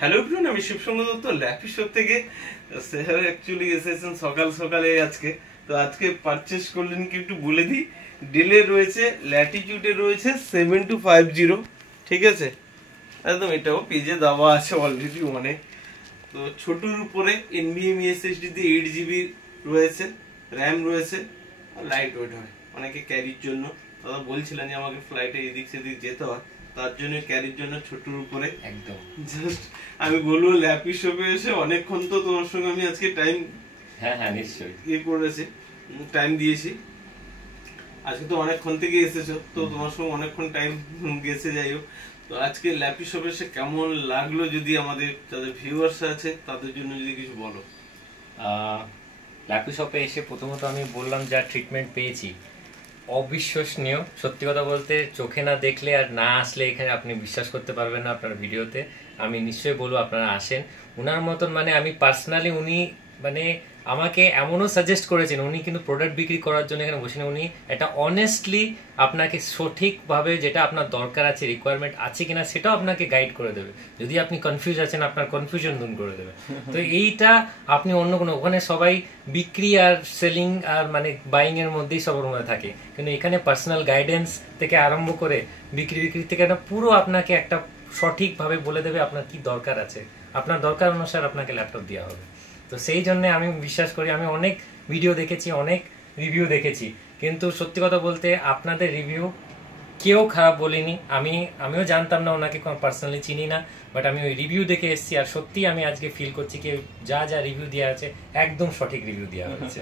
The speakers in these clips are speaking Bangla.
হ্যালো এভরিওয়ান, আমি শিবসঙ্গ দত্ত ল্যাপি শপ থেকে। স্যার অ্যাকচুয়ালি এসেছেন সকাল সকালে আজকে। তো আজকে পারচেস করলেন কি একটু বলে দিই। ডেলে রয়েছে, ল্যাটিটিউডে রয়েছে 7250, ঠিক আছে? একদম এটাও পেজে দেওয়া আছে অলরেডি অনেক। তো ছোটোর উপরে NVMe SSD দিয়ে 8GB রয়েছে, র্যাম রয়েছে, লাইট ওয়েট হয় অনেকে ক্যারির জন্য। দাদা বলছিলেন যে আমাকে ফ্লাইটে এদিক সেদিক যেতে হয়, তার জন্য ক্যারির জন্য ছোটর উপরে একদম জাস্ট আমি বলবো ল্যাপি শপে এসে অনেকক্ষণ তো তোমার সঙ্গে আমি আজকে টাইম নিশ্চয়ই করেছি, টাইম দিয়েছি। আজকে তো অনেকক্ষণ থেকে এসেছো, তো তোমার সঙ্গে অনেকক্ষণ টাইম গেছে। যাই হোক, তো আজকে ল্যাপি শপে এসে কেমন লাগলো যদি আমাদের যাদের ভিউয়ার্স আছে তাদের জন্য যদি কিছু বলো। ল্যাপি শপে এসে প্রথমত আমি বললাম যা ট্রিটমেন্ট পেয়েছি অবিশ্বাসনীয়। সত্যি কথা বলতে চোখে না দেখলে আর না আসলে এখানে আপনি বিশ্বাস করতে পারবেন না আপনার ভিডিওতে। আমি নিশ্চয়ই বলবো আপনারা আসেন। ওনার মতন মানে আমি পার্সোনালি উনি মানে আমাকে এমনও সাজেস্ট করেছেন, উনি কিন্তু প্রোডাক্ট বিক্রি করার জন্য এখানে বসেন, উনি এটা অনেস্টলি আপনাকে সঠিকভাবে যেটা আপনার দরকার আছে, রিকোয়ারমেন্ট আছে কিনা সেটাও আপনাকে গাইড করে দেবে। যদি আপনি কনফিউজ আছেন আপনার কনফিউশন দূর করে দেবে। তো এইটা আপনি অন্য কোনো, ওখানে সবাই বিক্রি আর সেলিং আর মানে বাইং এর মধ্যেই সবার মধ্যে থাকে, কিন্তু এখানে পার্সোনাল গাইডেন্স থেকে আরম্ভ করে বিক্রি থেকে একটা পুরো আপনাকে একটা সঠিকভাবে বলে দেবে আপনার কি দরকার আছে, আপনার দরকার অনুসারে আপনাকে ল্যাপটপ দেওয়া হবে। তো সেই জন্য আমি বিশ্বাস করি, আমি অনেক ভিডিও দেখেছি, অনেক রিভিউ দেখেছি, কিন্তু সত্যি কথা বলতে আপনাদের রিভিউ কেউ খারাপ বলিনি। আমিও জানতাম না, ওনাকে পার্সোনালি চিনি না, বাট আমি ওই রিভিউ দেখে এসেছি। আর সত্যি আমি আজকে ফিল করছি কি যা যা রিভিউ দেওয়া আছে একদম সঠিক রিভিউ দেওয়া হয়েছে।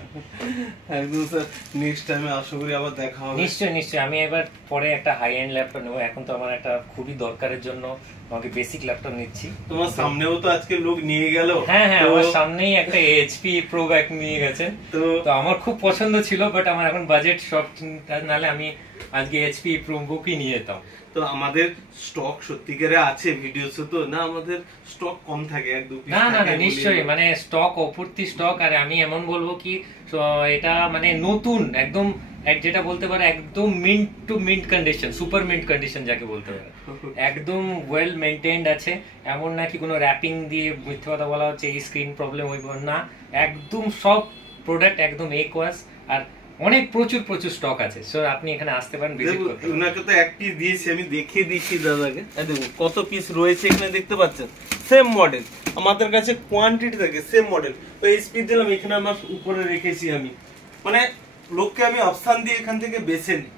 একদম স্যার, নেক্সট টাইমে আশা করি আবার দেখা হবে। নিশ্চয়ই আমি এবার পরে একটা হাই এন্ড ল্যাপটপ নেবো। এখন তো আমার একটা খুবই দরকারের জন্য আমাকে বেসিক ল্যাপটপ নিচ্ছি। তোমার সামনেও তো আজকে লোক নিয়ে গেল। হ্যাঁ, আমার সামনেই একটা HP Pro ব্যাগ নিয়ে গেছেন। তো আমার খুব পছন্দ ছিল, বাট আমার এখন বাজেট সব, নালে আমি আজকে HP Pro বুকই নিয়ে যেতাম। তো আমাদের স্টক সত্যিকারে আছে ভিডিওতে, তো না আমাদের স্টক কম থাকে, এক দু পিস। না নিশ্চয়ই মানে স্টক অপূর্তি স্টক। আর আমি এমন বলবো কি এটা মানে নতুন একদম, যেটা বলতে পারে একদম mint to mint condition, super mint condition যাকে বলতে পারে, একদম ওয়েল মেইনটেইনড আছে। এমন নাকি কোনো র্যাপিং দিয়ে মিথ্যে কথা বলা হচ্ছে এই স্ক্রিন প্রবলেম হইব না, একদম সব প্রোডাক্ট একদম এ ক্লাস। আর অনেক প্রচুর স্টক আছে, সো আপনি এখানে আসতে পারেন, ভিজিট করতে পারেন। উনাকে তো এক পিস দিয়েছি, আমি দেখিয়ে দিচ্ছি দাদাকে। দেখুন কত পিস রয়েছে এখানে, দেখতে পাচ্ছেন সেম মডেল আমাদের কাছে কোয়ান্টিটি থাকে, সেম মডেল। ওই স্পিড দিলাম, এখানে আমার উপরে রেখেছি আমি, মানে লোককে আমি অপশন দিয়ে এখান থেকে বেছে নিই।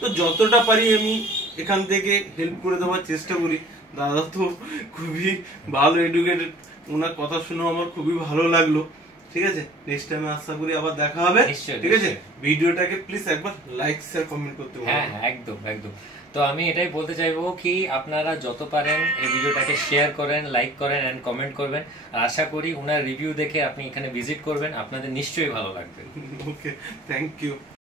তো যতটা পারি আমি এখান থেকে হেল্প করে দেওয়ার চেষ্টা করি। দাদা তো খুবই ভালো এডুকেটেড, ওনার কথা শুনেও আমার খুবই ভালো লাগলো। ঠিক আছে, নেক্সট টাইমে আশা করি আবার দেখা হবে। ঠিক আছে, ভিডিওটাকে প্লিজ একবার লাইক শেয়ার কমেন্ট করতে বলুন। হ্যাঁ, একদম। তো আমি এটাই বলতে চাইবো কি আপনারা যত পারেন এই ভিডিওটাকে শেয়ার করেন, লাইক করেন এন্ড কমেন্ট করবেন। আর আশা করি ওনার রিভিউ দেখে আপনি এখানে ভিজিট করবেন, আপনাদের নিশ্চয়ই ভালো লাগবে। ওকে, থ্যাংক ইউ।